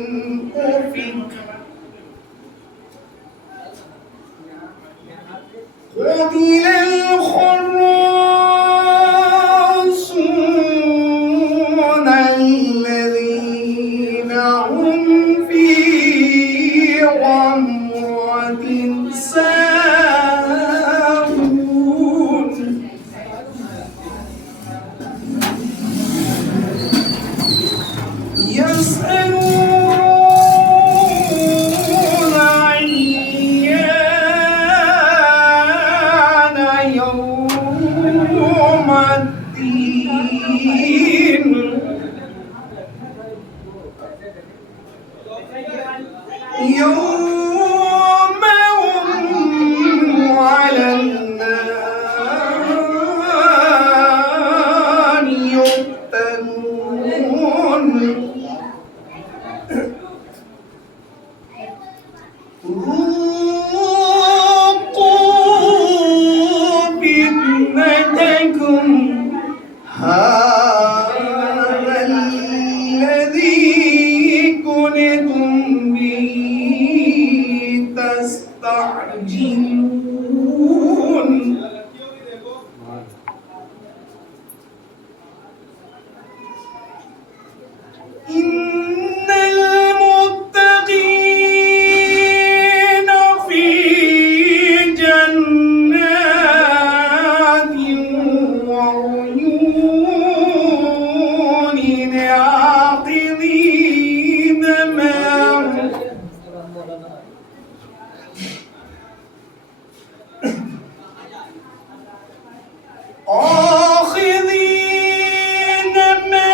الأفق قتل الخراصون الذين هم في غمرة ساهون يسألون أيان يوم الدين يوم هم على النار يفتنون ذوقوا فتنتكم هذا الذي كنتم به تستعجلون إن المتقين في جنات وعيون آخذين ما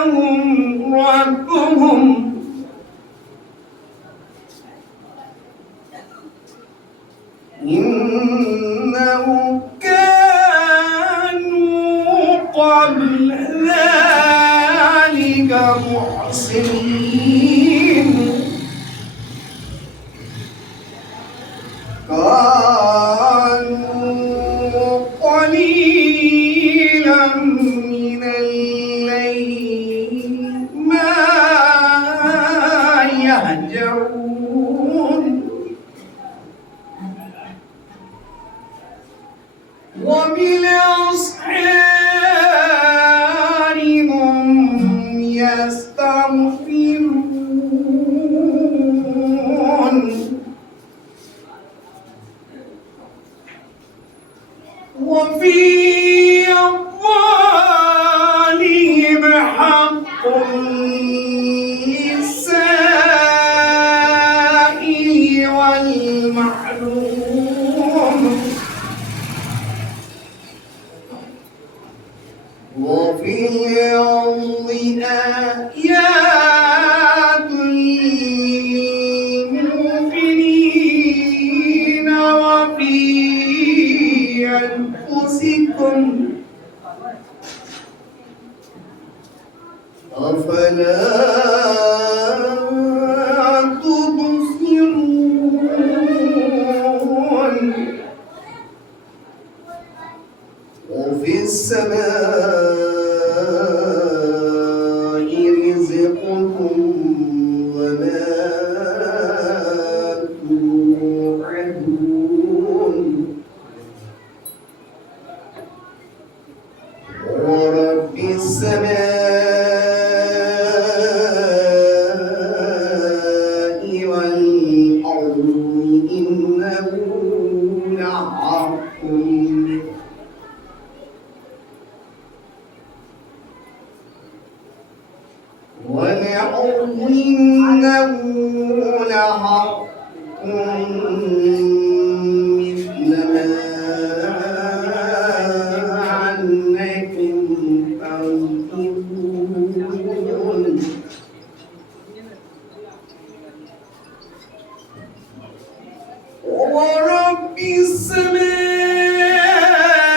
آتاهم ربهم إنهم كانوا قبل ذلك محسنين كانوا قليلا من الليل ما يهجعون وبالأسحار هم يستغفرون وفي أموالهم حق للسائل والمحروم وفي الأرض آيات للموقنين وفي أنفسكم أفلا تبصرون وفي السماء رزقكم وما توعدون ورب السماء والأرض إنه لحق والأرض إنه لحق مثل ما عنكم تنطقون ورب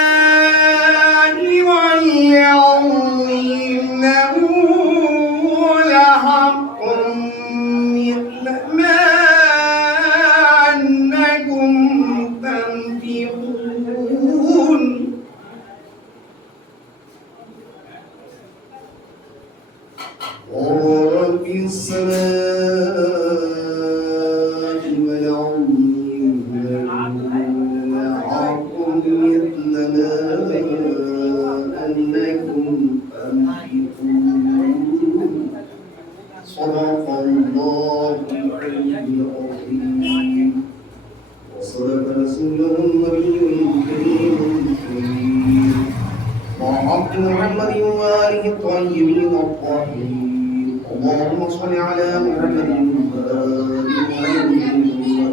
السماء والأرض إنه لحق مثل ما ورب السماء والأرض لعرض مثل ما أنكم أنفقون صدق الله العظيم وصدق رسوله النبي الكريم الكريم وعبد محمد وآله الطيبين الطاهرين اللهم صل على محمد وآل محمد.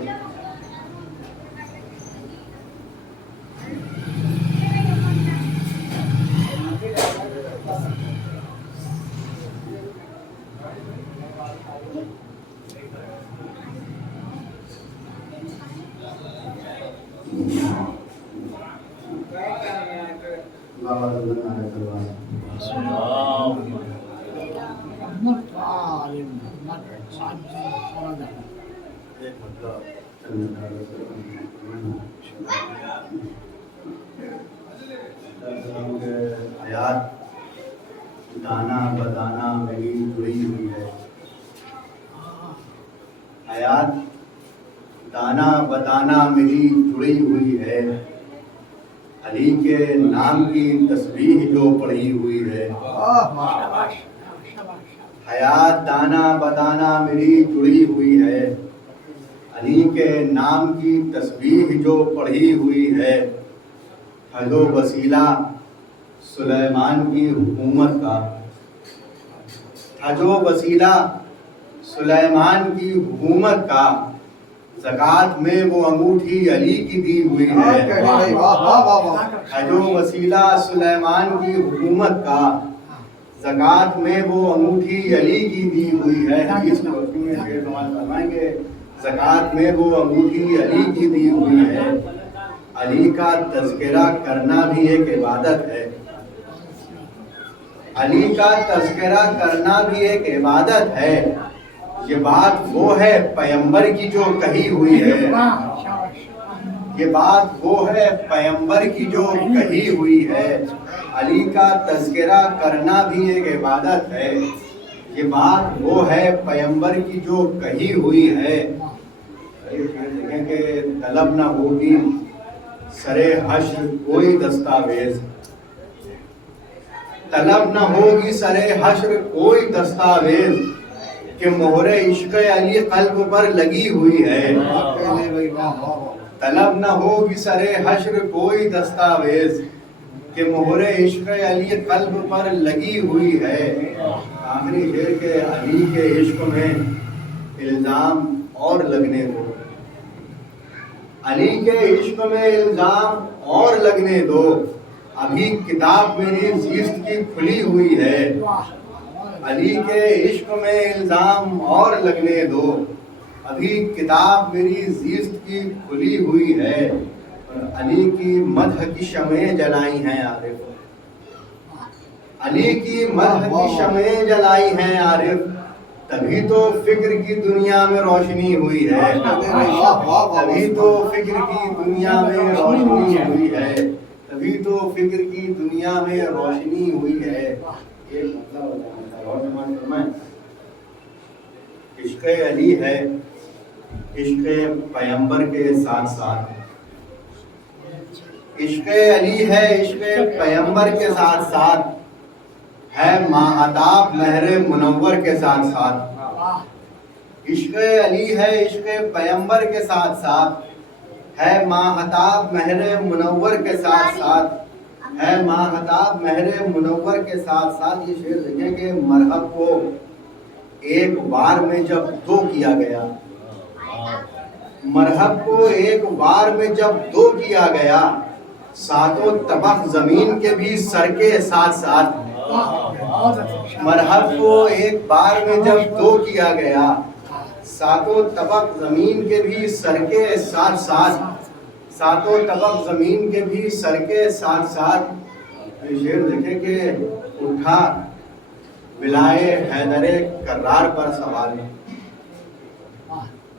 حیات دانا بدانا میری جڑی ہوئی ہے. حیات دانا بدانا میری جڑی ہوئی ہے. علی کے نام کی تسبیح جو پڑھی ہوئی ہے. حیات دانا بدانا میری جڑی ہوئی ہے. علی کے نام کی تسبیح جو پڑھی ہوئی ہے. ہے جو وسیلہ سلیمان کی حکومت کا. ہے جو وسیلہ سلیمان کی حکومت کا. زکوٰۃ میں وہ انگوٹھی علی کی دی ہوئی ہے. ہے جو وسیلہ سلیمان کی حکومت کا. زکوٰۃ میں وہ انگوٹھی علی کی دی ہوئی ہے. فرمائیں گے زکوٰۃ میں وہ انگوٹھی علی کی دی ہوئی ہے. علی کا تذکرہ کرنا بھی ایک عبادت ہے. علی کا تذکرہ کرنا بھی ایک عبادت ہے. یہ بات وہ ہے پیغمبر کی جو کہی ہوئی ہے. یہ بات وہ ہے پیغمبر کی جو کہی ہوئی ہے. علی کا تذکرہ کرنا بھی ایک عبادت ہے. یہ بات وہ ہے پیغمبر کی جو کہی ہوئی ہے. دیکھیں کہ طلب نہ ہوگی سرے حشر کوئی دستاویز. طلب نہ ہوگی سرے حشر کوئی دستاویز کہ مہر عشق علی قلب پر لگی ہوئی ہے. طلب نہ ہوگی سرے حشر کوئی دستاویز کہ مہر عشق علی قلب پر لگی ہوئی ہے. آخری شعر کے علی کے عشق میں الزام اور لگنے دو. علی کے عشق میں الزام اور لگنے دو. ابھی کتاب میری زیست کی کھلی ہوئی ہے. علی کے عشق میں الزام اور لگنے دو. ابھی کتاب میری زیست کی کھلی ہوئی ہے. علی کی مدح کی شمعیں جلائی ہیں عارف. علی کی مدح کی شمعیں جلائی ہیں عارف. تبھی تو فکر کی دنیا میں روشنی ہوئی ہے. تبھی تو فکر کی دنیا میں روشنی ہوئی ہے. تبھی تو فکر کی دنیا میں روشنی ہوئی ہے. یہ مطلب عشق علی ہے عشق پیغمبر کے ساتھ ساتھ. عشق علی ہے عشق پیغمبر کے ساتھ ساتھ. ہے ماہتاب مہر منور کے ساتھ ساتھ. عشق علی ہے عشق پیغمبر کے ساتھ ساتھ. ہے ماہتاب مہر منور کے ساتھ ساتھ. ہے ماہتاب مہر منور کے ساتھ ساتھ. یہ شعر دیکھیں کہ مرحب کو ایک بار میں جب دو کیا گیا. مرحب کو ایک بار میں جب دو کیا گیا. ساتوں طبق زمین کے بھی سر کے ساتھ ساتھ. مرحب کو ایک بار میں جب دو کیا گیا. ساتوں طبق زمین کے بھی سر کے ساتھ ساتھ. ساتوں طبق زمین کے بھی سر کے ساتھ ساتھ. یہ شعر دیکھیں کہ اٹھا ولائے حیدر کرار پر سوال.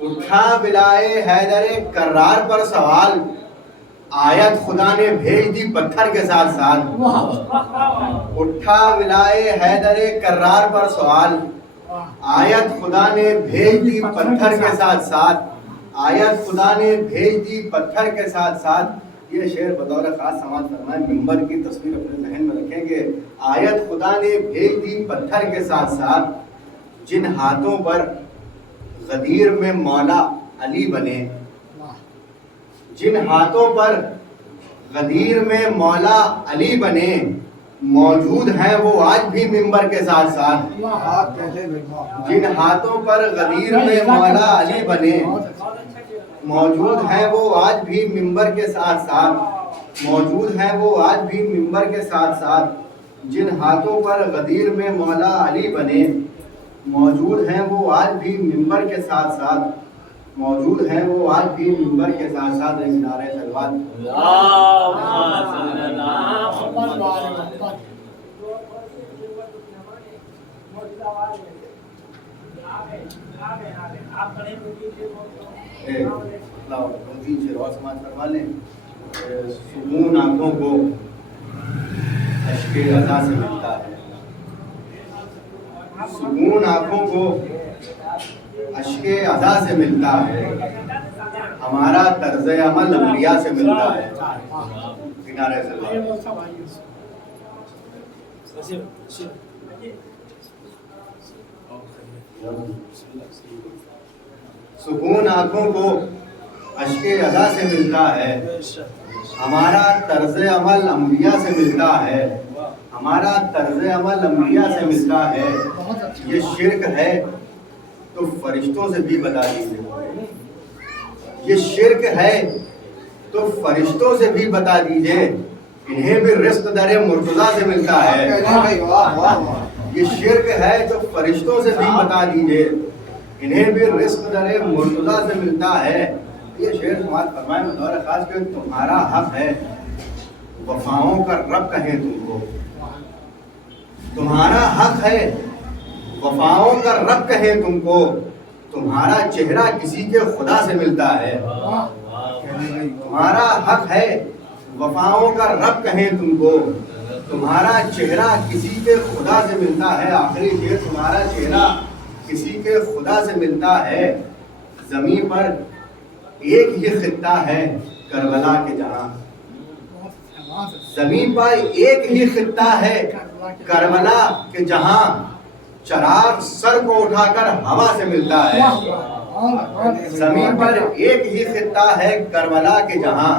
اٹھا ولائے حیدر کرار پر سوال. آیت خدا نے بھیج دی پتھر کے ساتھ ساتھ. اٹھا ولائے حیدر کرار پر سوال. آیت خدا نے بھیج دی پتھر کے ساتھ ساتھ. آیت خدا نے بھیج دی پتھر کے ساتھ ساتھ. یہ شعر بطور خاص سماعت فرمائیں، منبر کی تصویر اپنے ذہن میں رکھیں کہ آیت خدا نے بھیج دی پتھر کے ساتھ ساتھ. جن ہاتھوں پر غدیر میں مولا علی بنے، جن ہاتھوں پر غدیر میں مولا علی بنے، موجود ہیں وہ آج بھی منبر کے ساتھ ساتھ. جن ہاتھوں پر غدیر میں مولا علی بنے، موجود ہیں وہ آج بھی منبر کے ساتھ ساتھ. موجود ہیں وہ آج بھی منبر کے ساتھ ساتھ. جن ہاتھوں پر غدیر میں مولا علی بنے، موجود ہیں وہ آج بھی منبر کے ساتھ ساتھ. موجود ہیں وہ آج بھی منبر کے ساتھ ساتھ. نعرہ صلوات. سکون آنکھوں کو اشک رضا سے ملتا ہے. سکون آنکھوں کو اشک عزا سے ملتا ہے. ہمارا طرز عمل انبیاء سے ملتا ہے. کنارے سے سکون آنکھوں کو اشک عزا سے ملتا ہے. ہمارا طرز عمل انبیاء سے ملتا ہے. ہمارا طرز عمل انبیاء سے ملتا ہے. یہ شرک ہے تو فرشتوں سے بھی بتا دیجیے. یہ شرک ہے تو فرشتوں سے بھی بتا دیجیے. انہیں بھی رزق در مرتضیٰ سے ملتا ہے. یہ شرک ہے تو فرشتوں سے بھی بتا دیجیے. انہیں بھی رزق در مرتضیٰ سے ملتا ہے. یہ شعر سماعت فرمائیں بطور خاص کہ تمہارا حق ہے وفاؤں کا رب کہیں تم کو. تمہارا حق ہے وفاؤں کا رب کہیں تم کو. تمہارا چہرہ کسی کے خدا سے ملتا ہے. تمہارا حق ہے وفاؤں کا رب کہیں تم کو. تمہارا چہرہ کسی کے خدا سے ملتا ہے. آخری شعر تمہارا چہرہ کسی کے خدا سے ملتا ہے. زمین پر ایک ہی خطہ ہے کربلا کے جہاں. زمین پر ایک ہی خطہ ہے کربلا کے جہاں. چراغ سر کو اٹھا کر ہوا سے ملتا ہے. زمین پر ایک ہی خطہ ہے کربلا کے جہاں.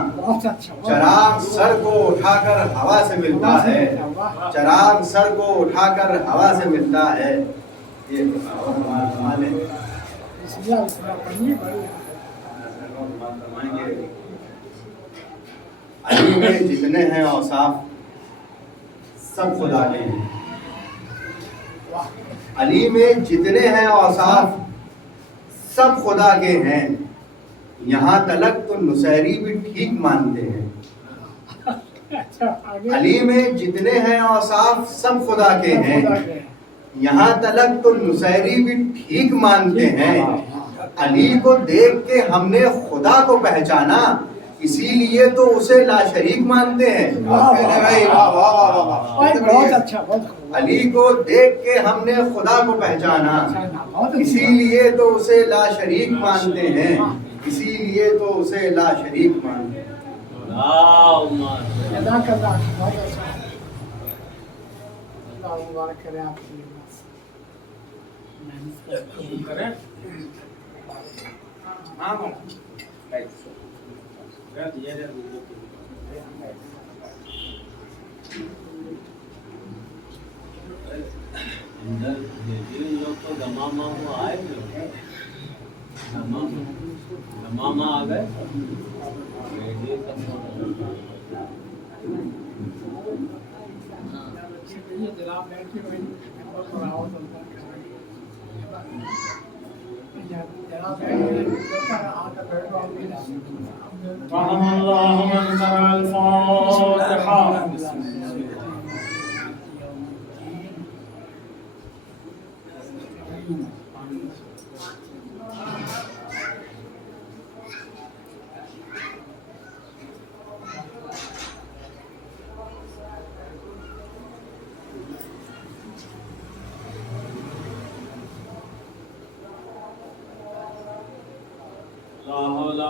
چراغ سر کو اٹھا کر ہوا سے ملتا ہے. چراغ سر کو اٹھا کر ہوا سے ملتا ہے. یہ علی میں جتنے ہیں اوصاف سب خدا کے ہیں. علی میں جتنے ہیں اوصاف سب خدا کے ہیں. یہاں تلک تو نصیری بھی ٹھیک مانتے ہیں. علی میں جتنے ہیں اوصاف سب خدا کے ہیں. یہاں تلک تو نصیری بھی ٹھیک مانتے ہیں. علی کو دیکھ کے ہم نے خدا کو پہچانا، اسی لیے تو اسے لا شریک مانتے ہیں. علی کو دیکھ کے ہم نے خدا کو پہچانا، اسی لیے تو اسے لا شریک مانتے ہیں. اسی لیے تو اسے لا شریک مانتے ہیں. ماما آ گئے. رحم الله من قرأ الفاتحة.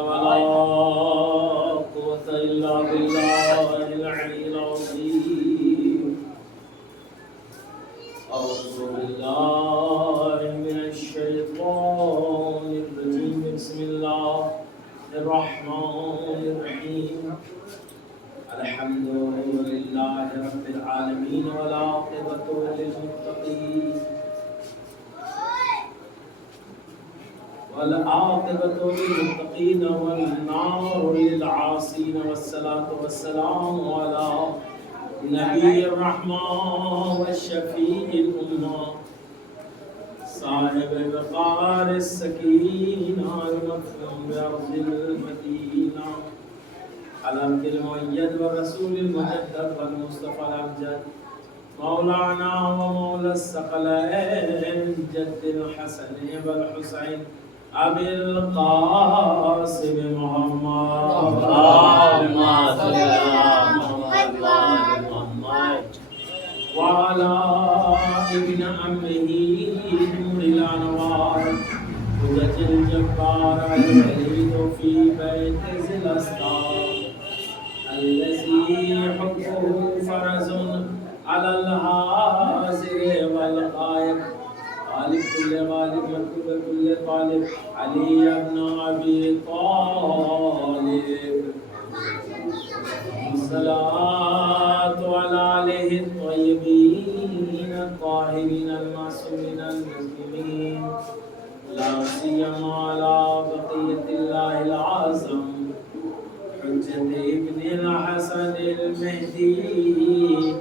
ولا قوة إلا بالله العلي العظيم أعوذ بالله من الشيطان الرجيم بسم الله الرحمن الرحيم الحمد لله رب العالمين والعاقبة للمتقين والنار للعاصين والصلاة والسلام على نبي الرحمة والشفيع الأمة صاحب الوقار السكينة المكرم بأرض المدينة على المؤيد والرسول المجدد والمصطفى الأمجد مولانا ومولى الثقلين جد الحسن والحسين أبي القاسم محمد وعلى ابن عمه نور الأنوار حجة الجبار الوليد في بيت ذي الأسرار الذي حبه فرز على الحاضر والغائب غالب كل غالب مكتوب كل طالب علي بن أبي طالب الصلاة على آله الطيبين الطاهرين المعصومين المسلمين لا سيما على بقية الله العظم حجة ابن الحسن المهدي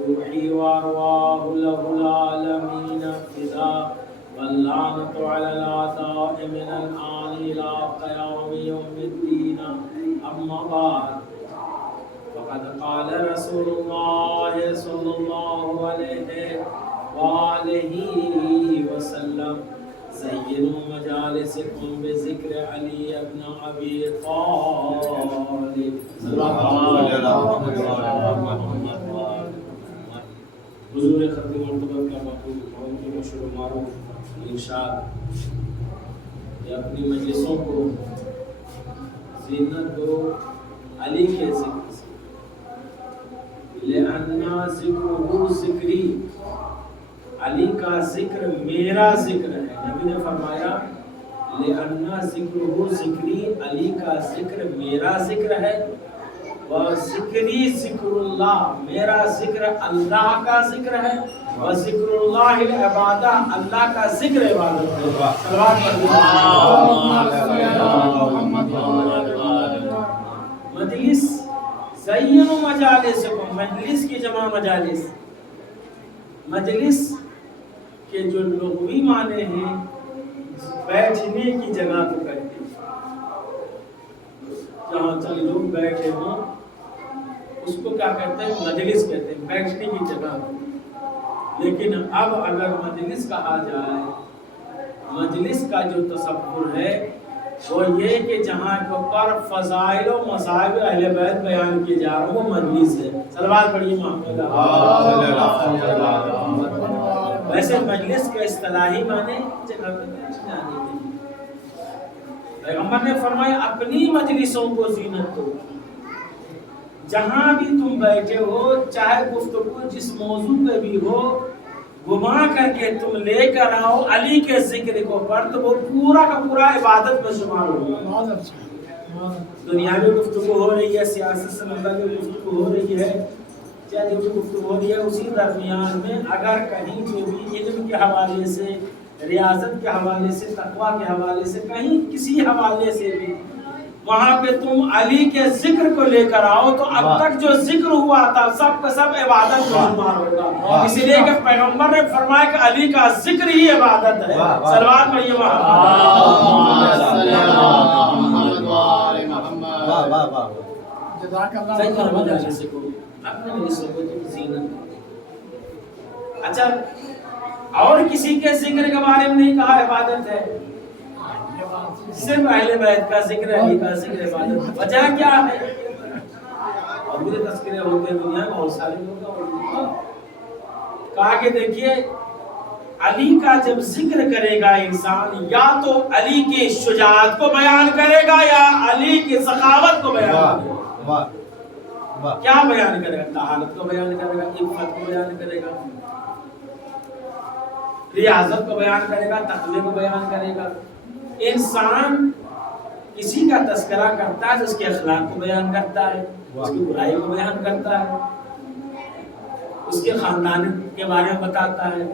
روحي وأرواح له العالمين فداء واللعنة على الأعداء من الآن إلى قيام يوم الدين أما بعد فقد قال رسول الله صلى الله عليه وآله وسلم زينوا مجالسكم بذكر علي بن أبي طالب حضور خطیب مرتبہ کا مقبول کی مشہور معروف ارشاد کہ اپنی مجلسوں کو زینت دو علی کے ذکر سے لأننا ذکرہ ذکری علی کا ذکر میرا ذکر ہے نبی نے فرمایا لأننا ذکرہ ذکری علی کا ذکر میرا ذکر ہے وذکری ذکر اللہ میرا ذکر اللہ کا ذکر ہے وذکر اللہ العبادہ اللہ کا ذکر عبادت ہے صلوات مجلس زینوا مجالسکم مجلس کی جمع مجالس مجلس کے جو لغوی معنی ہیں بیٹھنے کی جگہ کو کہتے ہیں جہاں چند لوگ بیٹھے ہوں اس کو کیا کہتے ہیں مجلس کہتے ہیں بیٹھنے کی جگہ لیکن اب اگر مجلس کہا جائے مجلس کا جو تصور ہے وہ یہ کہ جہاں کے اوپر فضائل و مصائب اہل بیت بیان کیے جا رہے ہیں وہ مجلس ہے صلوات پڑھیے محمد ویسے مجلس کے اصطلاحی معنی جگہ پہ بیٹھنا نہیں پیغمبر نے فرمایا اپنی مجلسوں کو زینت دو جہاں بھی تم بیٹھے ہو چاہے گفتگو جس موضوع پہ بھی ہو گھما کر کے تم لے کر آؤ علی کے ذکر کو پر تو وہ پورا کا پورا عبادت میں شمار ہوگا دنیاوی گفتگو ہو رہی ہے سیاست سے متعلق گفتگو ہو رہی ہے چاہے جو بھی گفتگو ہو رہی ہے اسی درمیان میں اگر کہیں جو بھی علم کے حوالے سے ریاضت کے حوالے سے تقوی کے حوالے سے کہیں کسی حوالے سے بھی وہاں پہ تم علی کے ذکر کو لے کر آؤ تو اب تک جو ذکر ہوا تھا سب کا سب عبادت میں شمار ہوگا اسی لیے کہ پیغمبر نے فرمایا کہ علی کا ذکر ہی عبادت ہے صلوات پڑھیے اچھا اور کسی کے ذکر کے بارے میں نہیں کہا عبادت ہے صرف اہل بیت کا ذکر علی کا ذکر عبادت وجہ کیا ہے اور مجھے تذکرے ہوتے ہیں دنیا میں بہت سارے لوگ کہا کہ دیکھیے علی کا جب ذکر کرے گا انسان یا تو علی کی شجاعت کو بیان کرے گا یا علی کی سخاوت کو بیان کرے گا. کیا بیان کرے گا؟ طہارت کو بیان کرے گا، عفت کو بیان کرے گا، ریاضت کو بیان کرے گا، تقوی کو بیان کرے گا. انسان کسی کا تذکرہ کرتا ہے جس کے اخلاق کو بیان کرتا ہے، اس کی برائی کو بیان کرتا ہے، اس کے خاندان کے بارے میں بتاتا ہے.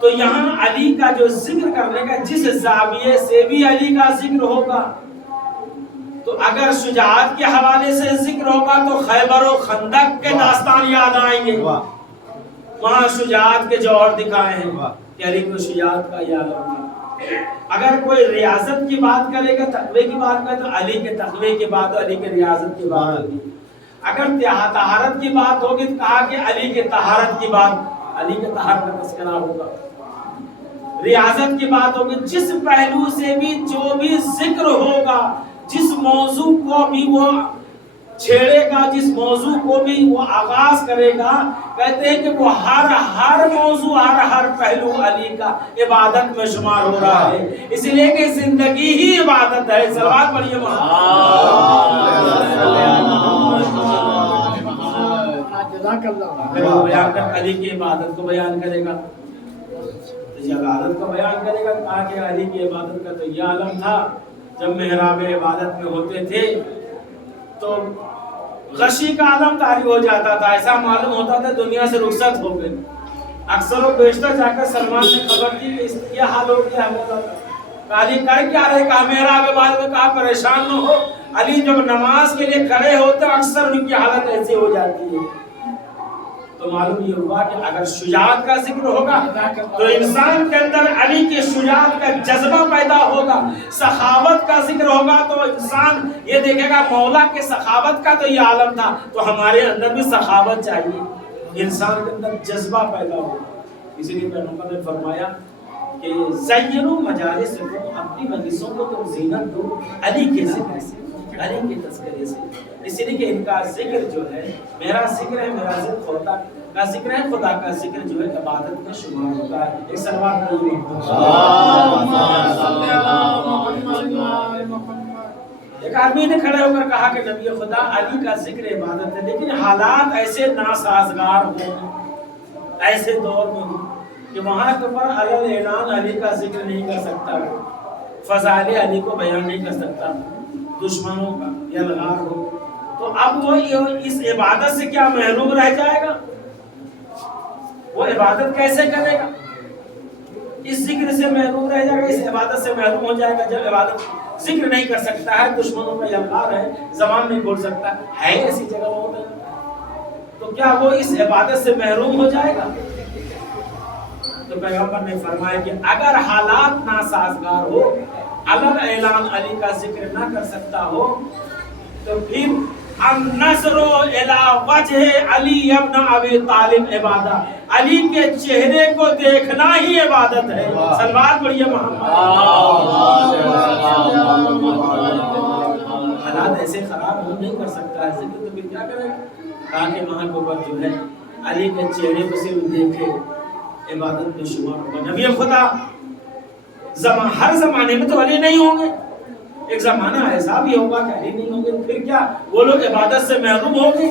تو یہاں علی کا جو ذکر کرنے کا جس زاویے سے بھی علی کا ذکر ہوگا، تو اگر شجاعت کے حوالے سے ذکر ہوگا تو خیبر و خندق کے داستان یاد آئیں گے. وہاں شجاعت کے جوہر دکھائے ہیں کہ علی کو شجاعت کا یاد ہوگا. اگر کوئی ریاضت کی بات کرے گا، تقوی کی بات کرے تو علی کے تقوی کی بات ہو، علی کے ریاضت کی بات ہوگی. اگر طہارت کی بات ہوگی تو کہا کہ علی کے طہارت کی بات، علی کے طہارت کا تذکرہ ہوگا. ریاضت کی بات ہوگی. جس پہلو سے بھی جو بھی ذکر ہوگا، جس موضوع کو بھی وہ چھیڑے گا، جس موضوع کو بھی وہ آغاز کرے گا، کہتے ہیں کہ وہ ہر موضوع، ہر پہلو علی کا عبادت میں شمار ہو رہا ہے. اس لیے کہ زندگی ہی عبادت ہے. صلوات پڑھیے بیان کر علی کی عبادت کو بیان کرے گا. عبادت کو بیان کرے گا. کہا کہ علی کی عبادت کا تو یہ عالم تھا جب محراب عبادت میں ہوتے تھے تو غشی کا عالم طاری ہو جاتا تھا. ایسا معلوم ہوتا تھا دنیا سے رخصت ہو گئے. اکثر و بیشتر جا کر سلمان نے خبر دی کہ یہ حال ہو گیا ہے. علی کر کیا رہے؟ کہا محراب عبادت میں. کہا پریشان نہ ہو. علی جب نماز کے لیے کھڑے ہوتے اکثر ان کی حالت ایسی ہو جاتی ہے. تو معلوم یہ ہوا کہ اگر شجاعت کا ذکر ہوگا تو انسان کے اندر علی کی شجاعت کا جذبہ پیدا ہوگا. سخاوت کا ذکر ہوگا تو انسان یہ دیکھے گا مولا کے سخاوت کا تو یہ عالم تھا، تو ہمارے اندر بھی سخاوت چاہیے. انسان کے اندر جذبہ پیدا ہوگا. اسی لیے پیغمبر نے فرمایا کہ زینوا مجالسکم، اپنی مجلسوں کو تم زینت دو علی کے ذکر سے، علی کے تذکرے سے. اس لیے کہ ان کا ذکر جو ہے، میرا ذکر ہے، میرا ذکر خدا کا ذکر ہے، خدا کا ذکر جو ہے عبادت میں شمار ہوتا ہے. ایک صلوات پڑھیے. ایک آدمی نے کھڑے ہو کر کہا کہ نبی خدا علی کا ذکر عبادت ہے، لیکن حالات ایسے ناسازگار ہوں، ایسے دور میں ہوں کہ وہاں کے پر علل اعلان علی کا ذکر نہیں کر سکتا، فضائل علی کو بیان نہیں کر سکتا، دشمنوں کا یلغار ہو، تو اب وہ اس عبادت سے کیا محروم رہ جائے گا؟ وہ عبادت کیسے کرے گا؟ اس ذکر سے محروم رہ جائے گا، اس عبادت سے محروم ہو جائے گا. جب عبادت ذکر نہیں کر سکتا ہے، دشمنوں کا یلغار ہے، زبان نہیں بول سکتا ہے، ایسی جگہ وہ ہوتا ہے، تو کیا وہ اس عبادت سے محروم ہو جائے گا؟ تو پیغمبر نے فرمایا کہ اگر حالات ناسازگار ہو، اگر اعلان علی کا ذکر نہ کر سکتا ہو، تو پھر النظر الی وجہ علی ابن ابی طالب عبادت، علی کے چہرے کو دیکھنا ہی عبادت ہے. صلوات پڑھیے محمد. حالات ایسے خراب ہو نہیں کر سکتا ہے ذکر، تو پھر کیا کرے گا؟ کہا کہ وہاں کو پر جو ہے علی کے چہرے کو صرف دیکھے عبادت میں شمار ہوگا. نبی خدا ہر زمانے میں تو علی نہیں ہوں گے، ایک زمانہ ایسا بھی ہوگا کہ علی نہیں ہوں گے، پھر کیا وہ لوگ عبادت سے محروم ہوں گے؟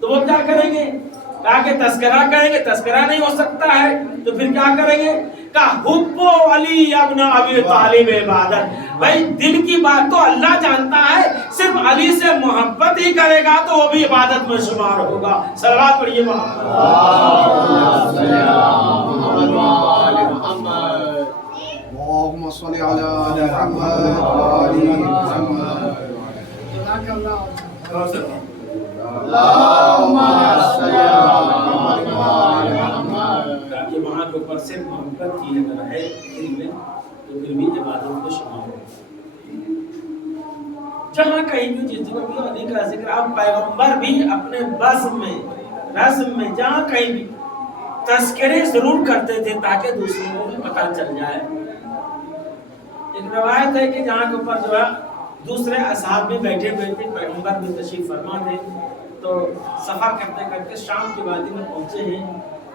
تو وہ کیا کریں گے؟ کہا کہ تذکرہ کریں گے، تذکرہ نہیں ہو سکتا ہے تو پھر کیا کریں گے؟ کہا حب علی ابن ابی طالب عبادت. بھائی دل کی بات تو اللہ جانتا ہے، صرف علی سے محبت ہی کرے گا تو وہ بھی عبادت میں شمار ہوگا. صلوات پڑھیے محمد. اللهم صل على محمد وعلى محمد. اللهم صل على محمد وعلى محمد. تاکہ وہاں کے اوپر صرف محبت کی اگر ہے دل میں تو پھر بھی عبادت کو شمار ہوگا. جہاں کہیں بھی جس جگہ بھی علی کا ذکر، آپ پیغمبر بھی اپنے بزم میں، رسم میں، جہاں کہیں بھی تذکرے ضرور کرتے تھے تاکہ دوسروں کو بھی پتہ چل جائے. ایک روایت ہے کہ جہاں کے اوپر جو ہے دوسرے اصحاب بھی بیٹھے ہوئے تھے، پیغمبر بھی تشریف فرما تھے، تو سفر کرتے کرتے شام کی وادی میں پہنچے ہیں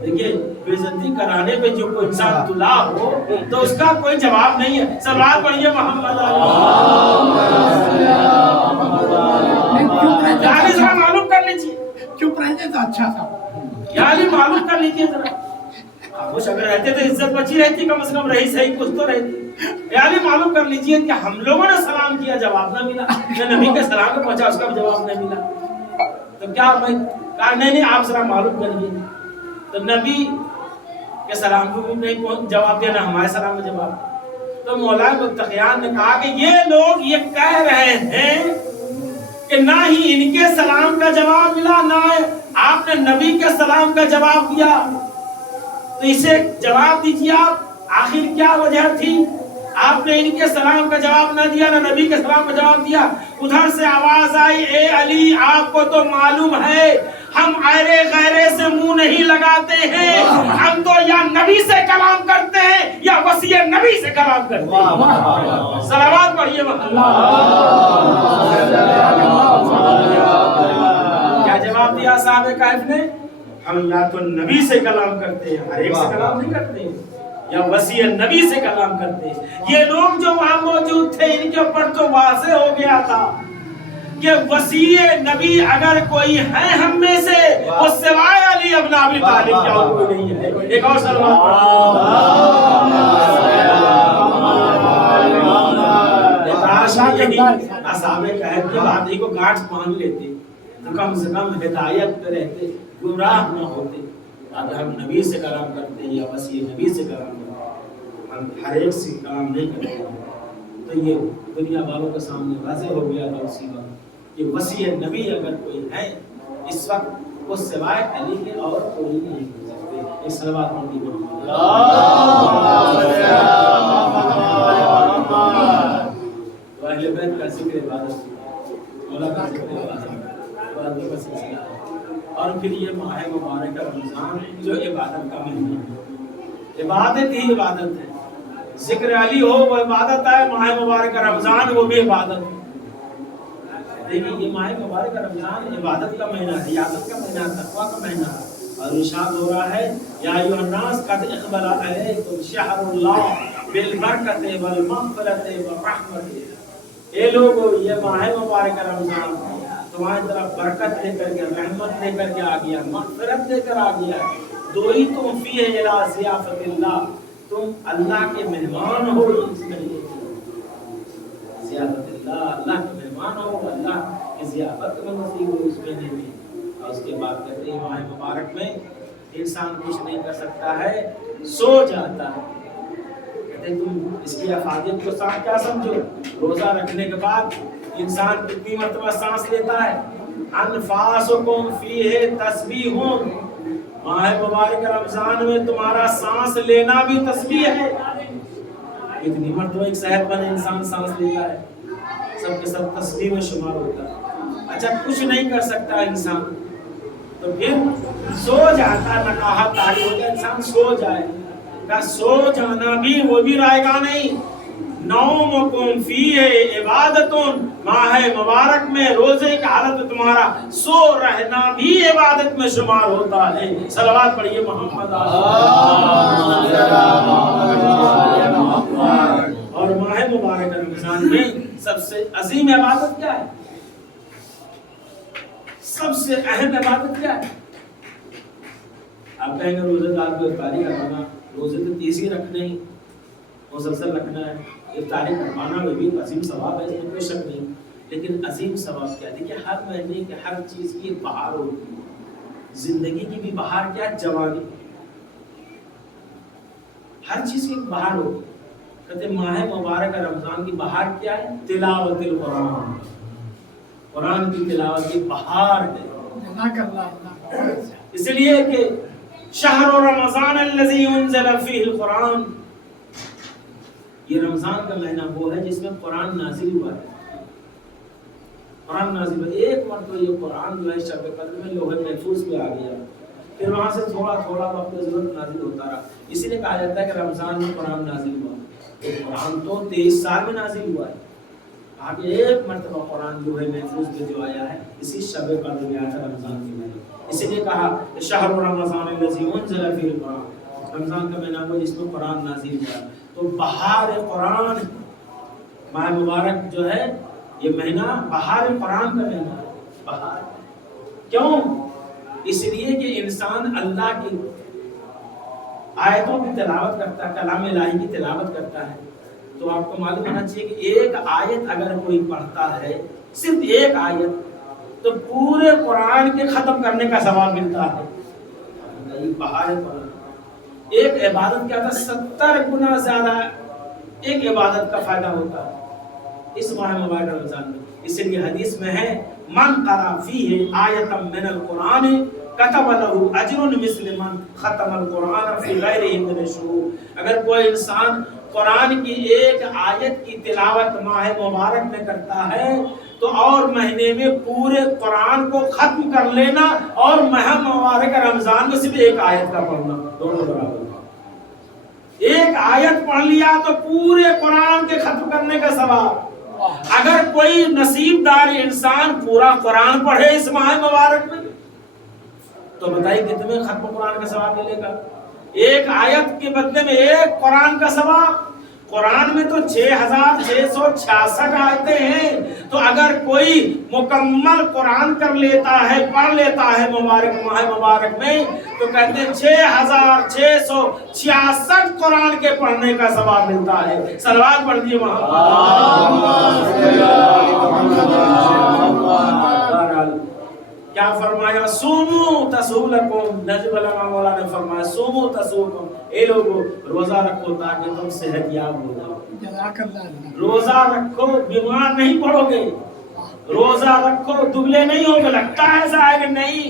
دیکھیے بےعزتی کرانے پہ جو کوئی انسان تلا ہو تو اس کا کوئی جواب نہیں ہے. سلوات پڑھیے محمد یعنی ذرا معلوم کر لیجیے, چپ رہنے تو اچھا تھا. یعنی معلوم کر لیجیے ذرا. خوش اگر رہتے تو عزت بچی رہتی, کم از کم رہی صحیح کچھ تو رہتی. یعنی معلوم کر لیجیے کہ ہم لوگوں نے سلام کیا جواب نہ ملا, نبی کے سلام کو پہنچا اس کا جواب نہیں ملا, تو کیا میں کہا نہیں آپ ذرا معلوم کریے. تو نبی کے سلام کو بھی نہیں جواب دیا, نہ ہمارے سلام کا جواب. تو مولانا متقیان نے کہا کہ یہ لوگ یہ کہہ رہے ہیں کہ نہ ہی ان کے سلام کا جواب ملا, نہ آپ نے نبی کے سلام کا جواب دیا. تو اسے جواب دیجیے آپ, آخر کیا وجہ تھی آپ نے ان کے سلام کا جواب نہ دیا, نہ نبی کے سلام کا جواب دیا. ادھر سے آواز آئی, اے علی آپ کو تو معلوم ہے ہم ایرے غیرے سے منہ نہیں لگاتے ہیں, ہم تو یا نبی سے کلام کرتے ہیں یا وصی نبی سے کلام کرتے ہیں. صلوات پڑھیے. کیا جواب دیا صحابہ کہف نے؟ ہم یا تو نبی سے کلام کرتے ہیں, ہر ایک سے کلام نہیں کرتے ہیں, یا وصی نبی سے کلام کرتے ہیں. یہ لوگ جو وہاں موجود تھے ان کے اوپر تو واضح ہو گیا تھا کہ وصی نبی اگر کوئی ہے ہم میں سے وہ سوائے علی ابن ابی طالب کے اور کوئی نہیں ہے. ایک اور سلوات. اصحاب کہف کی بات ہی کو گاٹھ مان لیتے تو کم سے کم ہدایت پہ رہتے, گمراہ نہ ہوتے. اگر ہم نبی سے کلام کرتے ہیں یا وصی نبی سے کلام کرتے ہیں, ہم ہر ایک سے کلام نہیں کرتے, تو یہ دنیا والوں کے سامنے واضح ہو گیا تھا اسی وقت کہ وصی نبی اگر کوئی ہے اس وقت وہ سوائے علی کے اور کوئی نہیں ہو سکتے. ایک صلوات پڑھیے محمد. اہل بیت کا ذکر عبادت, مولا کا ذکر عبادت, عبادت کا سلسلہ. اور پھر یہ ماہ مبارک رمضان جو عبادت کا مہینہ ہے, عبادت ہی عبادت ہے. ذکر علی ہو وہ عبادت ہے, ماہ مبارک رمضان وہ بھی عبادت ہے. دیکھیں یہ ماہ مبارک رمضان عبادت کا مہینہ ہے, عبادت کا مہینہ, تقویٰ کا مہینہ, اور ارشاد ہو رہا ہے یا ایھا الناس قد اقبل علیکم شہر اللہ بالبرکۃ والمغفرۃ والرحمۃ. اے لوگو یہ ماہ مبارک رمضان تمہاری طرف برکت لے کر کے, رحمت لے کر کے آ گیا, مغفرت لے کر آ گیا. دوئی تم فیہ الی ضیافت اللہ, تم اللہ کے مہمان ہو اس مہینے میں. ضیافت اللہ, اللہ کے مہمان ہو, اللہ کی ضیافت میں نصیب ہو اس مہینے میں. اور اس کے بعد کہتے ہیں ماہ مبارک میں انسان کچھ نہیں کر سکتا ہے, سو جاتا ہے. کہتے ہیں تم اس کی افادیت کو ساتھ کیا سمجھو, روزہ رکھنے کے بعد انسان کتنی مرتبہ سانس لیتا ہے. انفاسکم فیہ تسبیح, ماہ مبارک رمضان میں تمہارا سانس لینا بھی تسبیح ہے. کتنی مرتبہ ایک صحت مند انسان سانس لیتا ہے, سب کے سب تسبیح میں شمار ہوتا ہے. اچھا کچھ نہیں کر سکتا انسان تو پھر سو جاتا, نکاح طاری ہو جائے انسان سو جائے, کا سو جانا بھی وہ بھی رائے گا نہیں. نومکم فیہ عبادتن, ماہ مبارک میں روزے کی حالت میں تمہارا سو رہنا بھی عبادت میں شمار ہوتا ہے. صلوات پڑھیے محمد. اور ماہ مبارک رمضان میں سب سے عظیم عبادت کیا ہے, سب سے اہم عبادت کیا ہے؟ آپ کہیں گے روزے دار کو افطاری کروانا, روزے تو 30 ہی رکھنے ہی, مسلسل رکھنا ہے. افطاری کروانا میں بھی عظیم ثواب ہے, اس میں کوئی شک نہیں. لیکن عظیم ثواب کیا ہے؟ دیکھیے ہر مہینے کے ہر چیز کی ایک بہار ہوتی ہے. زندگی کی بھی بہار کیا ہے؟ جوانی. ہر چیز کی ایک بہار ہوتی ہے. کہتے ماہ مبارک رمضان کی بہار کیا ہے؟ تلاوت القرآن, قرآن کی تلاوت کی بہار ہے. اس لیے کہ شہر رمضان الذی انزل فیہ القرآن, یہ رمضان کا مہینہ وہ ہے جس میں قرآن نازل ہوا ہے. قرآن نازل ہوا, ایک مرتبہ یہ قرآن جو ہے شب قدر میں لوح محفوظ پہ آ گیا, پھر وہاں سے تھوڑا تھوڑا وقت ضرورت نازل ہوتا رہا. اسی لیے کہا جاتا ہے کہ رمضان میں قرآن نازل ہوا. تو قرآن تو 23 سال میں نازل ہوا ہے. آگے ایک مرتبہ قرآن جو ہے محفوظ پہ جو آیا ہے اسی شب قدر میں آیا تھا رمضان کے مہینے. اسی لیے کہا شہر رمضان الذی انزل فیہ القرآن، رمضان کا مہینہ وہ جس میں قرآن نازل ہوا۔ تو بہار قرآن ماہ مبارک جو ہے یہ مہینہ بہار قرآن کا مہینہ ہے۔ بہار کیوں؟ اس لیے کہ انسان اللہ کی آیتوں کی تلاوت کرتا ہے، کلام الہی کی تلاوت کرتا ہے۔ تو آپ کو معلوم ہونا چاہیے کہ ایک آیت اگر کوئی پڑھتا ہے، صرف ایک آیت، تو پورے قرآن کے ختم کرنے کا ثواب ملتا ہے۔ بہار قرآن ایک عبادت کیا تھا 70 گنا زیادہ ایک عبادت کا فائدہ ہوتا ہے اس ماہ مبارک رمضان میں۔ اس لیے حدیث میں ہے من قرأ فیہ آیۃ من القرآن کتب لہ اجر مثل من ختم القرآن فی غیرہ من الشہور۔ اگر کوئی انسان قرآن کی ایک آیت کی تلاوت ماہ مبارک میں کرتا ہے تو اور مہینے میں پورے قرآن کو ختم کر لینا اور ماہ مبارک رمضان میں صرف ایک آیت کا پڑھنا دونوں برابر۔ ایک آیت پڑھ لیا تو پورے قرآن کے ختم کرنے کا ثواب۔ اگر کوئی نصیب دار انسان پورا قرآن پڑھے اس ماہ مبارک میں تو بتائیے کتنے ختم قرآن کا ثواب ملے گا؟ ایک آیت کے بدلے میں ایک قرآن کا ثواب۔ قرآن میں تو 6666 آیتیں ہیں، تو اگر کوئی مکمل قرآن کر لیتا ہے، پڑھ لیتا ہے مبارک ماہ مبارک میں، تو کہتے ہیں 6666 قرآن کے پڑھنے کا ثواب ملتا ہے۔ صلوات پڑھ دیے کیا فرمایا؟ سومو تسولکم، نجم علامہ مولا نے فرمایا سومو تسولکم، اے لوگو روزہ رکھو تاکہ تم صحت یاب ہو جاؤ۔ روزہ رکھو، بیمار نہیں پڑو گے۔ روزہ رکھو، دبلے نہیں ہوگے۔ لگتا ہے ایسا ہے کہ نہیں؟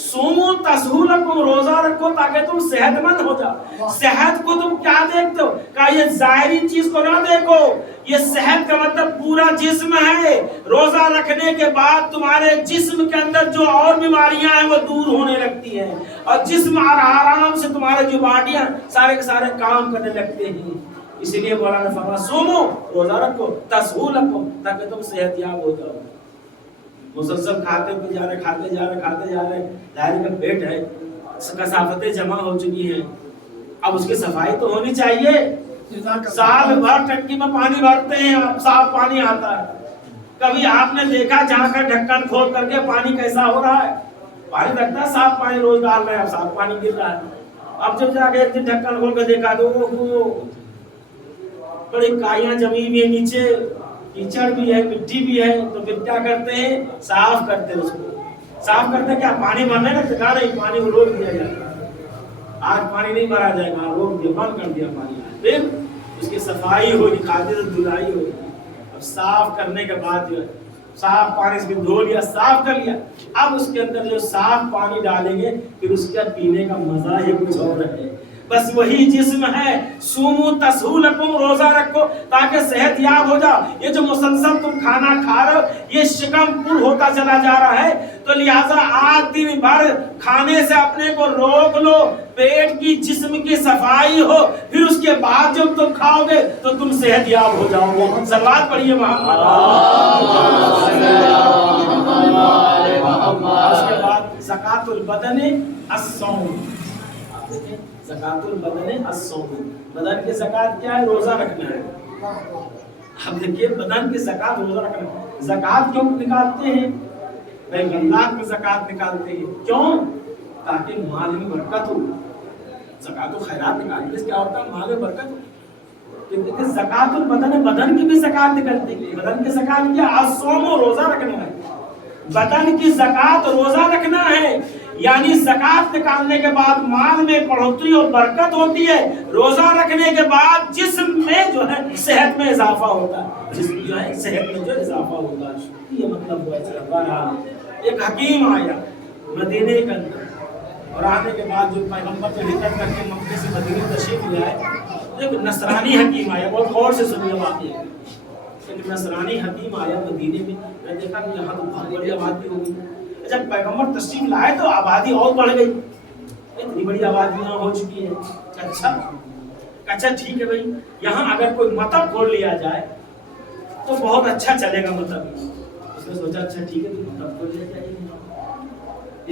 سومو تسولکم، روزہ رکھو تاکہ تم صحت مند ہو جاؤ۔ صحت کو تم کیا دیکھتے ہو؟ کہا یہ ظاہری چیز کو نہ دیکھو، یہ صحت کا مطلب پورا جسم ہے۔ روزہ رکھنے کے بعد تمہارے جسم کے اندر جو اور بیماریاں ہیں وہ دور ہونے لگتی ہیں، اور جسم آرام سے تمہارے جو باڈیاں سارے کے سارے کام کرنے لگتے ہیں۔ اسی لیے مولانا نے فرمایا سومو، روزہ رکھو، تسولکم، تاکہ تم صحت یاب ہو جاؤ۔ مسلسل کھاتے جا رہے، ظاہر کا پیٹ ہے، کثافتیں جمع ہو چکی ہیں، اب اس کی صفائی تو ہونی چاہیے۔ سال بھر ٹنکی میں پانی بھرتے ہیں، اب صاف پانی آتا ہے۔ کبھی آپ نے دیکھا جہاں کا ڈھکن کھول کر کے پانی کیسا ہو رہا ہے؟ پانی لگتا ہے صاف پانی روز ڈال رہے ہیں، اب صاف پانی گر رہا ہے۔ اب جب جا کے ایک دن ڈھکن کھول کے دیکھا تو بڑی کائیاں جمی ہوئی ہیں، نیچے کیچڑ بھی ہے، مٹی بھی ہے، تو پھر کیا کرتے ہیں؟ صاف کرتے اس کو۔ صاف کرتے کیا؟ پانی بھرنے لگتا نہیں، پانی کو روک دیا جاتا ہے۔ آج پانی نہیں بھرا جائے گا، روک دیا، بند کر دیا پانی۔ پھر اس کی صفائی ہوگی، کھاتے سے دھلائی ہوگی۔ اب صاف کرنے کے بعد جو ہے صاف پانی سے دھو لیا، صاف کر لیا، اب اس کے اندر جو صاف پانی ڈالیں گے پھر اس کا پینے کا مزہ ہی کچھ اور ہے۔ بس وہی جسم ہے۔ سومو تسولکم، روزہ رکھو تاکہ صحت یاب ہو جاؤ۔ یہ جو مسلسل تم کھانا کھا رہے ہو یہ شکم پر ہوتا چلا جا رہا ہے، تو لہٰذا آج دن بھر کھانے سے اپنے کو روک لو، پیٹ کی جسم کی صفائی ہو، پھر اس کے بعد جب تم کھاؤ گے تو تم صحت یاب ہو جاؤ گے۔ صلوات پڑھیے محمد۔ اس کے بعد زکات البدن الصوم، زکات البدن الصوم، بدن کی زکات کیا ہے؟ روزہ رکھنا ہے۔ اب دیکھیے بدن کی زکات روزہ رکھنا ہے۔ زکات کیوں نکالتے ہیں؟ بیت اللہ میں زکات نکالتے ہیں، کیوں؟ تاکہ مال میں برکت ہو۔ زکات و خیرات نکالنے سے کیا ہوتا ہے؟ مال میں برکت ہو۔ زکات البدن، بدن کی بھی زکات نکلتی ہے۔ بدن کی زکات کیا؟ الصوم، روزہ رکھنا ہے۔ بدن کی زکات روزہ رکھنا ہے، یعنی زکات نکالنے کے بعد مال میں بڑھوتری اور برکت ہوتی ہے۔ روزہ رکھنے کے بعد جسم میں جو ہے صحت میں اضافہ ہوتا ہے، جسم جو ہے صحت میں جو اضافہ ہوتا ہے۔ یہ مطلب ہوا ہے۔ ایک حکیم آیا مدینے کے اندر، اور آنے کے بعد جو پیغمبر جو ہجرت کر کے مکے سے مدینے تشریف لے آئے، ایک نصرانی حکیم آیا، بہت غور سے سنیے بات یہ۔ ایک نصرانی حکیم آیا مدینے میں، میں دیکھا کہ یہاں تو بہت بڑی آبادی ہوگی۔ جب پیغمبر تشریف لائے تو آبادی اور بڑھ گئی، اتنی بڑی آبادی یہاں ہو چکی ہے۔ اچھا ٹھیک ہے بھائی، یہاں اگر کوئی مطلب کھول لیا جائے تو بہت اچھا چلے گا مطلب۔ اس نے سوچا اچھا ٹھیک ہے تو مطلب کھول لیا جائے۔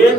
1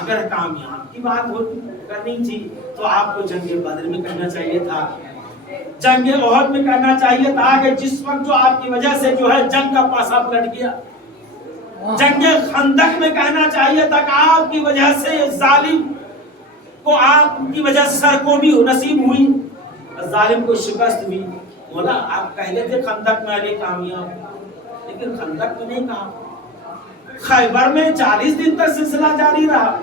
اگر کامیاب کی بات کرنی تھی تو آپ کو جنگ بدر میں کرنا چاہیے تھا، جنگ احد میں کرنا چاہیے تھا، کہ جس وقت جو آپ کی وجہ سے جو ہے جنگ کا پاسا پلٹ گیا۔ جنگ خندق میں کہنا چاہیے تھا کہ آپ کی وجہ سے ظالم کو، آپ کی وجہ سے سر کو بھی نصیب ہوئی، ظالم کو شکست ہوئی۔ مولا آپ کہہ لیتے خندق میں علی کامیاب، لیکن خندق میں نہیں کہا۔ خیبر میں 40 دن تک سلسلہ جاری رہا،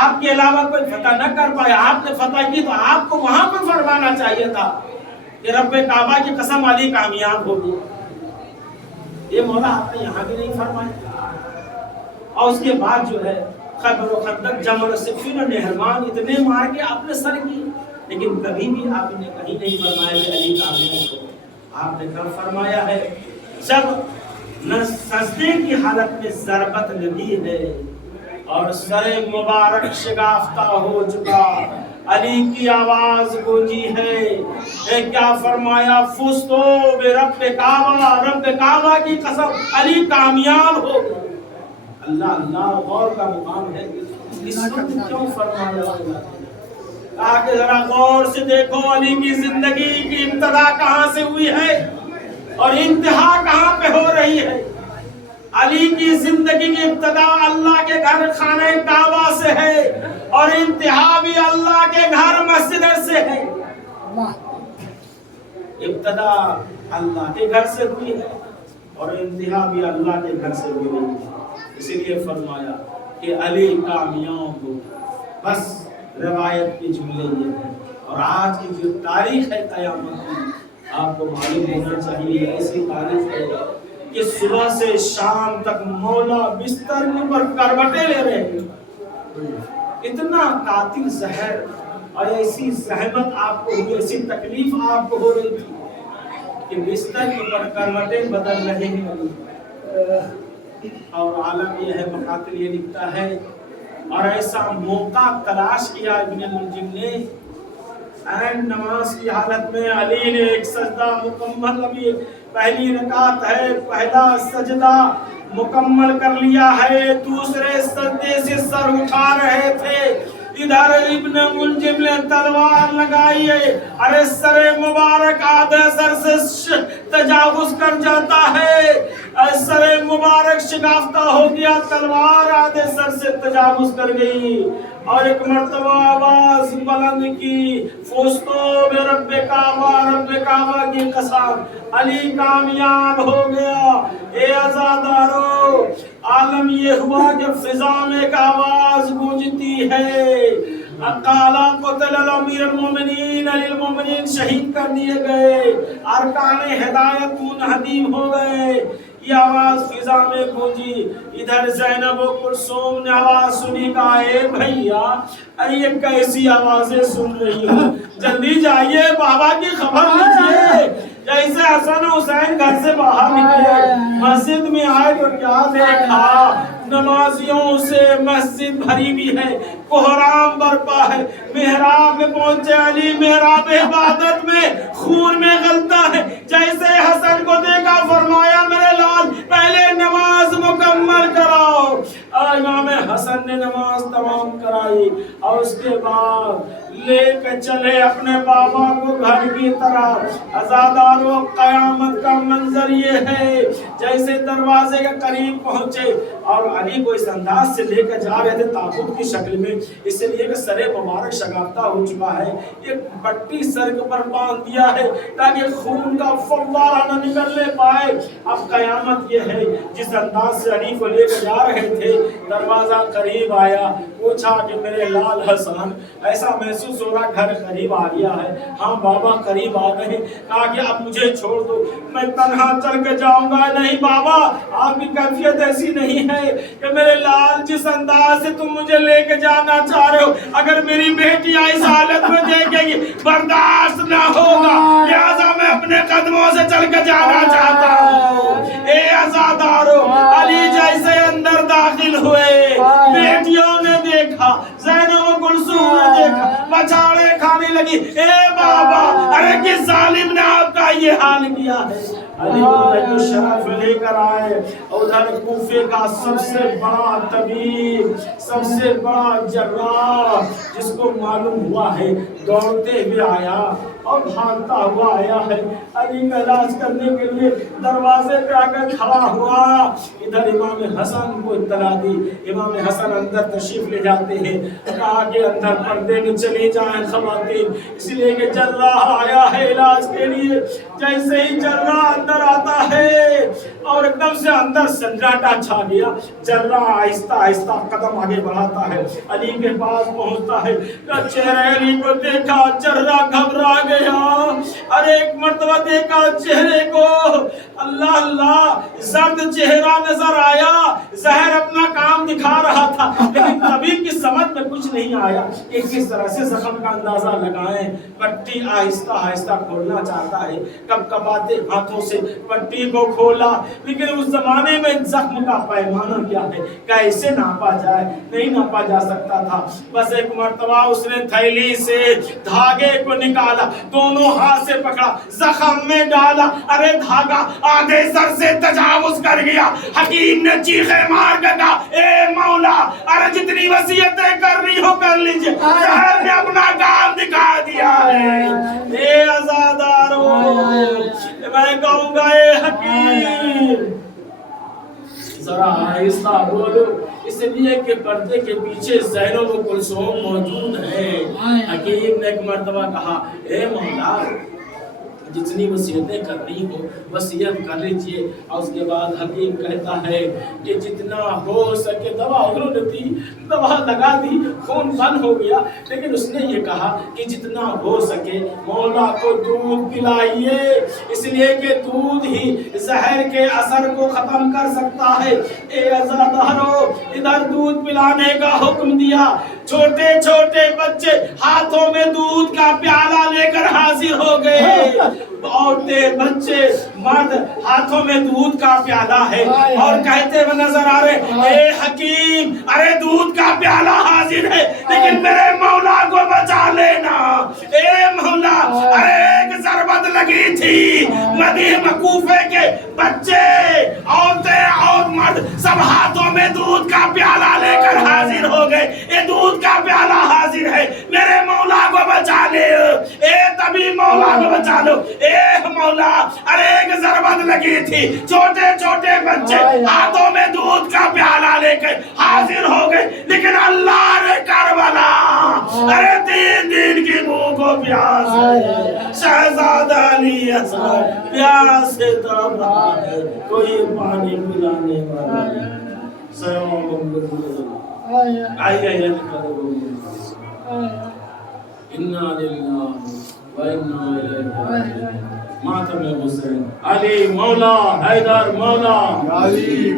آپ کے علاوہ کوئی فتح نہ کر پایا، آپ نے فتح کی تو آپ کو وہاں پر فرمانا چاہیے تھا کہ رب کعبہ کی قسم علی کامیاب ہوگی۔ یہ مولا آپ نے یہاں بھی نہیں فرمایا۔ اور اس کے بعد جو ہے خیبر و خندق، جمل و صفین و نہروان اتنے مار کے آپ نے سر کی، لیکن کبھی بھی آپ نے کہیں نہیں فرمایا کہ علی کامیاب ہو۔ آپ نے کب فرمایا ہے؟ جب سجدے کی حالت میں ضربت لگی ہے اور سر مبارک شگافتہ ہو چکا، علی کی آواز گونجی ہے، کیا فرمایا؟ فزتو برب کعبہ، رب کعبہ کی قسم علی کامیاب ہو۔ اللہ اللہ، غور کا مقام ہے، اس وقت کیوں فرمایا؟ آگے ذرا غور سے دیکھو، علی کی زندگی کی ابتدا کہاں سے ہوئی ہے اور انتہا کہاں پہ ہو رہی ہے؟ علی کی زندگی کی ابتدا اللہ کے گھر خانہ کعبہ سے ہے اور انتہا بھی اللہ کے گھر مسجد سے ہے۔ ابتدا اللہ کے گھر سے ہوئی ہے اور انتہا بھی اللہ کے گھر سے ہوئی ہے۔ اسی لیے فرمایا کہ علی کامیاب ہو۔ بس روایت کے جملے یہ ہیں، اور آج کی جو تاریخ ہے قیامت کی، آپ کو معلوم ہونا چاہیے ایسی تاریخ ہے کہ صبح سے شام تک مولا بستر کے اوپر کروٹیں لے رہے ہیں۔ اتنا قاتل زہر اور ایسی زحمت آپ کو ہوئی، ایسی تکلیف آپ کو ہو رہی تھی کہ بستر کے اوپر کروٹیں بدل رہے ہیں۔ اور عالم یہ ہے، مقاتل یہ لکھتا ہے، اور ایسا موقع تلاش کیا ابن الملجم نے، این نماز کی حالت میں علی نے ایک سجدہ مکمل، ابھی پہلی رکعت ہے، پہلا سجدہ مکمل کر لیا ہے، دوسرے سجدے سے سر اٹھا رہے تھے، ادھر ابن ملجم نے تلوار لگائی ہے، ارے سر مبارک آدھے سر سے تجاوز کر جاتا ہے، سر مبارک شگافتہ ہو گیا، تلوار آدھے سر سے تجاوز کر گئی، اور ایک مرتبہ آواز بلند کی، فزتو برب کعبہ، رب کعبہ کی قسم علی کامیاب ہو گیا۔ اے عزادارو، عالم یہ ہوا کہ فضا میں ایک آواز گونجتی ہے، قالا قتل الامیر المومنین، علی المومنین شہید کر دیے گئے، ارکان ہدایت منہدم ہو گئے۔ یہ آواز فضا میں گونجی، ادھر زینب و کلثوم نے آواز سنی، کہا اے بھیا یہ کیسی آوازیں سن رہی ہوں، جلدی جائیے بابا کی خبر لیجیے۔ جیسے حسن حسین گھر سے باہر نکلے، مسجد میں آئے تو کیا دیکھا؟ نمازیوں سے مسجد بھری بھی ہے، کوہرام برپا ہے، محراب میں پہنچے علی، محراب عبادت میں خون میں غلطہ ہے، جیسے حسن کو دیکھا فرمایا میرے لال پہلے نماز مکمل کراؤ۔ امام حسن نے نماز تمام کرائی اور اس کے بعد لے کے چلے اپنے بابا کو گھر کی طرف۔ عزادارو، قیامت کا منظر یہ ہے، جیسے دروازے کے قریب پہنچے اور علی کو اس انداز سے لے کے جا رہے تھے تابوت کی شکل میں، اس لیے کہ سر مبارک شگافتہ ہو چکا ہے، ایک پٹی سر کے اوپر باندھ دیا ہے تاکہ خون کا فوارہ نہ نکلنے پائے۔ اب قیامت یہ ہے، جس انداز سے علی کو لے کے جا رہے تھے، دروازہ قریب آیا، پوچھا کہ میرے لال حسن ایسا محسوس ہو رہا گھر قریب آ گیا ہے؟ ہاں بابا قریب آ گئے۔ کہا کہ اب مجھے چھوڑ دو، میں تنہا چل کے جاؤں گا۔ نہیں بابا، آپ کی کیفیت ایسی نہیں ہے کہ میرے لال جس انداز سے تم مجھے لے کے جانا چاہ رہے ہو، اگر میری بیٹی اس حالت میں دیکھے گی برداشت نہ ہوگا، لہذا میں اپنے قدموں سے چل کے جانا چاہتا ہوں۔ اے عزادارو، علی جیسے اندر داخل ہوئے، بیٹیوں نے دیکھا، زینب و کلثوم نے دیکھا، پچھاڑے کھانے لگی، اے بابا ارے کس ظالم نے آپ کا یہ حال کیا ہے؟ علی کو شرف لے کر آئے. ادھر کوفے کا سب سے بڑا طبیب، سب سے بڑا جراح، جس کو معلوم ہوا ہے دوڑتے ہوئے آیا اور بھاگتا ہوا آیا ہے علی کا علاج کرنے کے لیے. دروازے پہ آ کر کھڑا ہوا. ادھر امام حسن کو اطلاع دی. امام حسن اندر تشریف لے جاتے ہیں. کہا کہ اندر پردے میں چلی جائیں خواتین، اس لیے کہ جراح آیا ہے علاج کے لیے. جیسے ہی جراح اندر آتا ہے اور ایک دم سے اندر سنجاٹا چھا گیا. جراح آہستہ آہستہ قدم آگے بڑھاتا ہے، علی کے پاس پہنچتا ہے. چہرے علی کو دیکھا، جراح گھبرا گیا. ارے ایک مرتبہ دیکھا چہرے کو، اللہ اللہ زرد چہرہ نظر آیا. زہر اپنا کام دکھا رہا تھا، لیکن طبیب کی سمجھ میں کچھ نہیں آیا کہ کس طرح سے زخم کا اندازہ لگائیں. پٹی آہستہ آہستہ کھولنا چاہتا ہے، کب کباتے ہاتھوں سے پٹی کو کھولا. لیکن اس زمانے میں زخم کا پیمانہ کیا ہے، کیسے ناپا جائے؟ نہیں ناپا جا سکتا تھا. بس ایک مرتبہ اس نے تھیلی سے دھاگے کو نکالا، دونوں ہاتھ سے پکڑا، زخم میں ڈالا. ارے دھاگا آدھے سر سے تجاوز کر گیا. حکیم نے چیخے مار کر کہا اے مولا، ارے جتنی وصیتیں کر رہی ہو کر لیجئے، زہر نے اپنا کام دکھا دیا ہے. اے عزادارو، میں کہوں گا اے حکیم ذرا آہستہ بولو، اس لیے کہ پردے کے پیچھے زینب و کلثوم موجود ہے. حکیم نے ایک مرتبہ کہا اے مولا، جتنی وصیتیں کر رہی ہو وصیت کر لیجئے. اور اس کے بعد حکیم کہتا ہے کہ جتنا ہو سکے دوا انہوں نے دی، دوا لگا دی، خون بند ہو گیا. لیکن اس نے یہ کہا کہ جتنا ہو سکے مولا کو دودھ پلائیے، اس لیے کہ دودھ ہی زہر کے اثر کو ختم کر سکتا ہے. اے عزادارو، ادھر دودھ پلانے کا حکم دیا. چھوٹے چھوٹے بچے ہاتھوں میں دودھ کا پیالہ لے کر حاضر ہو گئے. عورتیں، بچے، مرد ہاتھوں میں دودھ کا پیالہ ہے اور کہتے ہوئے نظر آ رہے اے حکیم، ارے دودھ کا پیالہ حاضر ہے لیکن میرے مولا کو بچا لینا. اے مولا، ارے ایک ضربت لگی تھی. مدینہ کوفے کے بچے، عورتیں اور مرد سب ہاتھوں میں دودھ کا پیالہ لے کر حاضر ہو گئے. یہ دودھ کا پیالہ حاضر ہے، میرے مولا کو بچا لے. اے طبیب، مولا کو بچا لو. اے مولا، ارے ایک ضربت لگی تھی. چھوٹے چھوٹے بچے ہاتھوں میں دودھ کا پیالہ لے کر حاضر ہو گئے. لیکن اللہ نے کربلا، ارے 3 دن کی بھوک و پیاس ہے. شہزادہ علی اصغر پیاس سے تڑپ رہا ہے، کوئی پانی پلانے والا نہیں. اِنَّا لِلَّهِ وَإِنَّا إِلَيْهِ رَاجِعُونَ. ماتم حسین، علی مولا، حیدر مولا. علی